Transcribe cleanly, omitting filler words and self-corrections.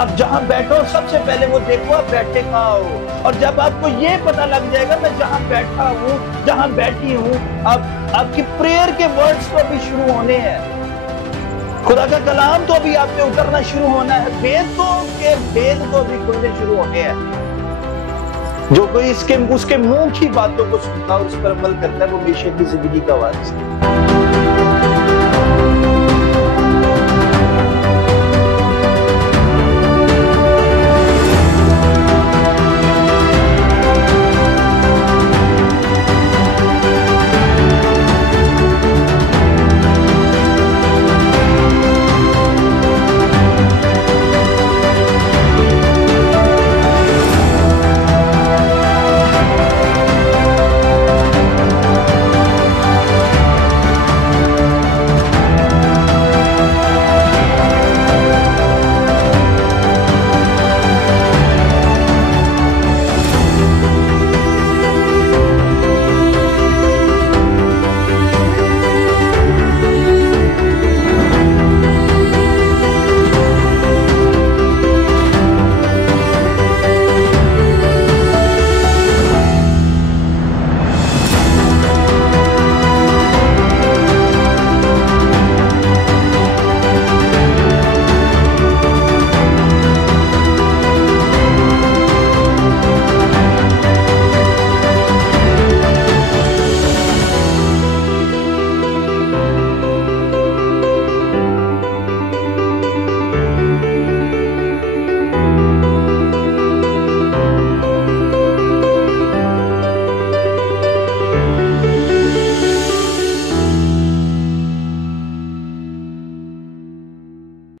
आप जहां बैठो सबसे पहले वो देखो आप बैठे कहाँ हो। और जब आपको ये पता लग जाएगा मैं जहां बैठा हूँ, जहां बैठी हूँ, अब आपकी प्रेयर के वर्ड्स तो अभी शुरू होने हैं, खुदा का कलाम तो अभी आप पे उतरना शुरू होना है, भेद तो अभी खुलने शुरू होने हैं। जो कोई उसके मुंह की बातों को सुनता है और उस पर अमल करता है वो हमेशा की जिंदगी का वारिस है।